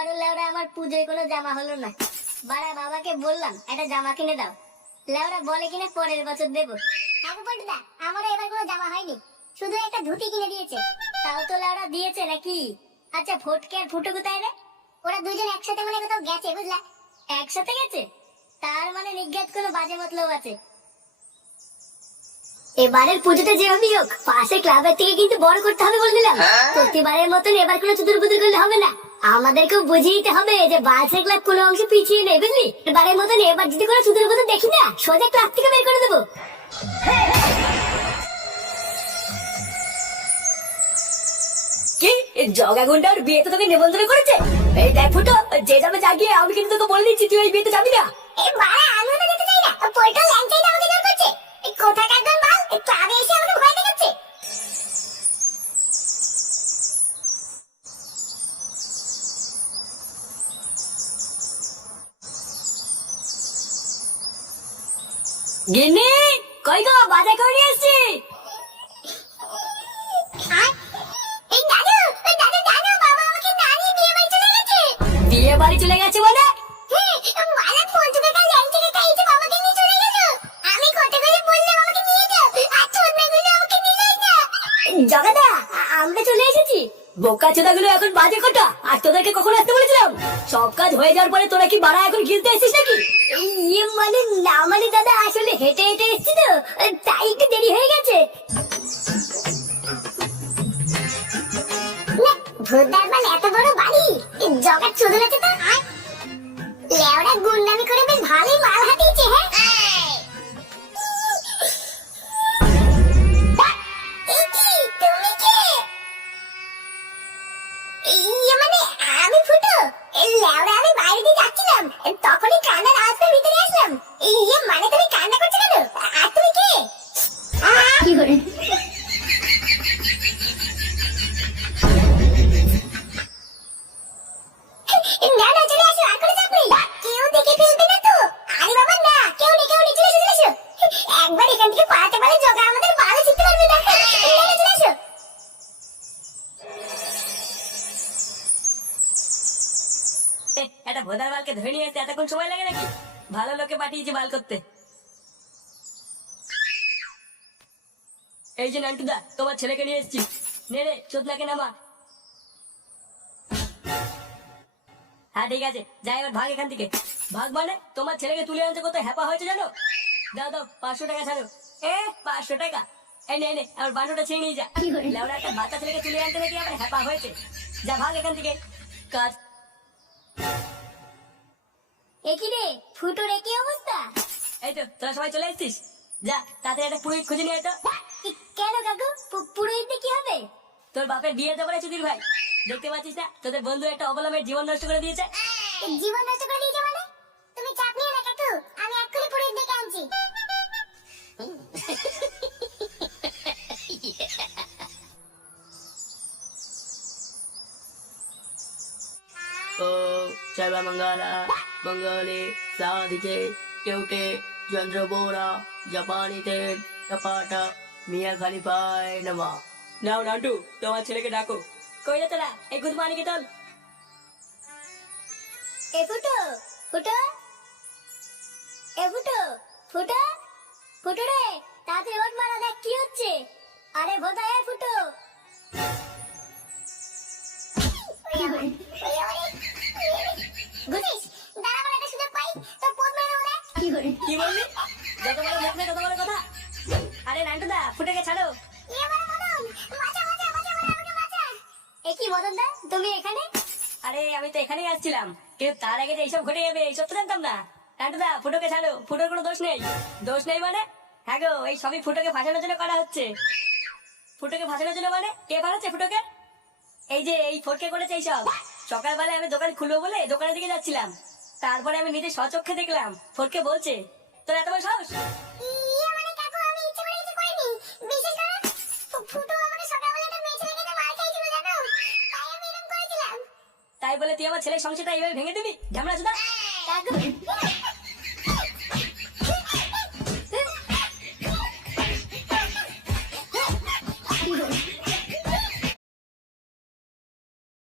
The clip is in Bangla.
আমার পুজোয় কোনো জামা হলো না। বাড়া বাবাকে বললাম একটা জামা কিনে দাও। লেওরা বলে কিনা পরের বছর দেবো। পল্টুদা আমারও এবার কোনো জামা হয়নি। শুধু একটা ধুতি কিনে দিয়েছে। তাও তো লেওরা দিয়েছে নাকি? আচ্ছা ফটকে আর ফুটো কোথায় রে? ওরা দুজন একসাথে মানে কোথাও গেছে বুঝলা? একসাথে গেছে? তার মানে নিজ্ঞাত কোনো বাজে মতলব আছে। এবারের পুজোটা যেভাবেই হোক পাশে ক্লাবের থেকে কিন্তু বড় করতে হবে বলে দিলাম। প্রতিবারের মতন এবার কোনো চুদুর বুদুর করলে হবে না। আমাদেরকেও বুঝিয়ে দিতে হবে যে বালসের ক্লাব কোনো অংশ পিছিয়ে নেই বুঝলি? এবারের মতন এবার যদি কোনো সুদের মতো দেখি না সোজা ক্লাব থেকে বের করে দেবো। কি? জগা গুন্ডা ওর বিয়েতে তোকে নিমন্ত্রণ করেছে? এই দেখ ফুটো যে যাবে জাগিয়ে আমি কিন্তু তোকে বলে দিচ্ছি তুই ওই বিয়েতে যাবি না? এই বাড়া গিন্নি কই গো বাজার করে নিয়ে এসছি বিয়ে বাড়ি চলে গেছে। বলে? হ্যাঁ গেল। জগাদা আমরা চলে এসেছি। বোকা চোদাগুলো এখন বাজে কটা? আর তোদেরকে কখন আসতে বলেছিলাম? সব কাজ হয়ে যাওয়ার পরে তোরা কি বাড়া এখন গিলতে এসেছিস নাকি? ইয়ে মানে না মানে দাদা হেঁটে হেঁটে এসেছি তো। তাই একটু দেরি হয়ে গেছে। ভোদার মানে এত বড় বাড়ি। জগার চোদন আছে তো লেওড়া গুন্ডামি করে বেশ ভালোই মাল হাতিয়েছে এই লেওড়া আমি বাইরে দিয়ে যাচ্ছিলাম। তখনই কান্নার আওয়াজ পেয়ে ভিতরে আসলাম। ইয়ে মানে তুমি কান্না করছ কেন? আর তুমি কে? কি করে একটা ভোদার বালকে ধরে নিয়ে আসতে এতক্ষণ সময় লাগে নাকি? ভালো লোকে পাঠিয়েছি বাল করতে। এই যে নান্টুদা তোমার ছেলেকে নিয়ে এসেছি। নে রে চোদনাকে নামা। হ্যাঁ ঠিক আছে যাই এবার ভাগ এখান থেকে। ভাগ মানে তোমার ছেলেকে তুলে আনতে কত হ্যাপা হয়েছে জানো? দাও দাও পাঁচশো টাকা ছাড়ো। এ পাঁচশো টাকা। এই নে নে আমার বান্ডুটা ছিঁড়ে নিয়ে যা। লেওড়া একটা বাচ্চা ছেলেকে তুলে আনতে নাকি আবার হ্যাপা হয়েছে? যা ভাগ এখান থেকে। কাজ একই রে ফুটোর একই অবস্থা? এই তো তোরা সবাই চলে এসেছিস যা তাতে একটা পুরোহিত খুঁজে নিয়ে তো। কেন কাকু? পুরোহিতে কি হবে? তোর বাপের বিয়ে দেবো রে চুদির ভাই। দেখতে পাচ্ছিস না তোদের বন্ধু একটা অবলম্বের জীবন নষ্ট করে দিয়েছে। জীবন নষ্ট করে দিয়েছে মানে? তুমি চাপ নিও না কাকু আমি এক্ষুনি পুরোহিত ডেকে আনছি। ও সর্বমঙ্গলা মঙ্গলে সাধিকে কেউটে চন্দ্রবোরা জাপানিতে টপাটা মিয়া খালিফায় নমা নাও নান্টু তোমার ছেলেকে ডাকো কই যা তোরা এই গুড মর্নিং তোল এ ফুটো ফুটো এ ফুটো ফুটো ফুটো রে তাড়াতাড়ি ওঠ মারা দেখ কি হচ্ছে আরে ভোদা যত বড় মুখ নেই তত বড় কথা। আরে নান্টুদা ফুটেকে ছাড়ো। এ বড় মদন বাঁচা বাঁচা বাঁচা বলে আমাকে বাঁচা। এ কি মদন দা তুমি এখানে? আরে আমি তো এখানেই আসছিলাম। কিন্তু তার আগে যে এইসব ঘটে যাবে এইসব তো জানতাম না। নান্টুদা ফুটোকে ছাড়ো ফুটোর কোনো দোষ নেই। দোষ নেই মানে? হ্যাঁ গো এই সবই ফুটোকে ফাঁসানোর জন্য করা হচ্ছে। ফুটোকে ফাঁসানোর জন্য মানে? কে ফাঁসাচ্ছে ফুটোকে? এই যে এই ফটকে করেছে এইসব। সকালবেলায় আমি দোকান খুলবো বলে দোকানের দিকে যাচ্ছিলাম। তারপরে আমি নিজে সচক্ষে দেখলাম ফটকে বলছে তোর এত বড় সাহস ইয়ে মানে জানো? তাই বলে তুই আমার ছেলের সংসারটা এইভাবে ভেঙে দিবি? ঝামড়া চুদা কাকু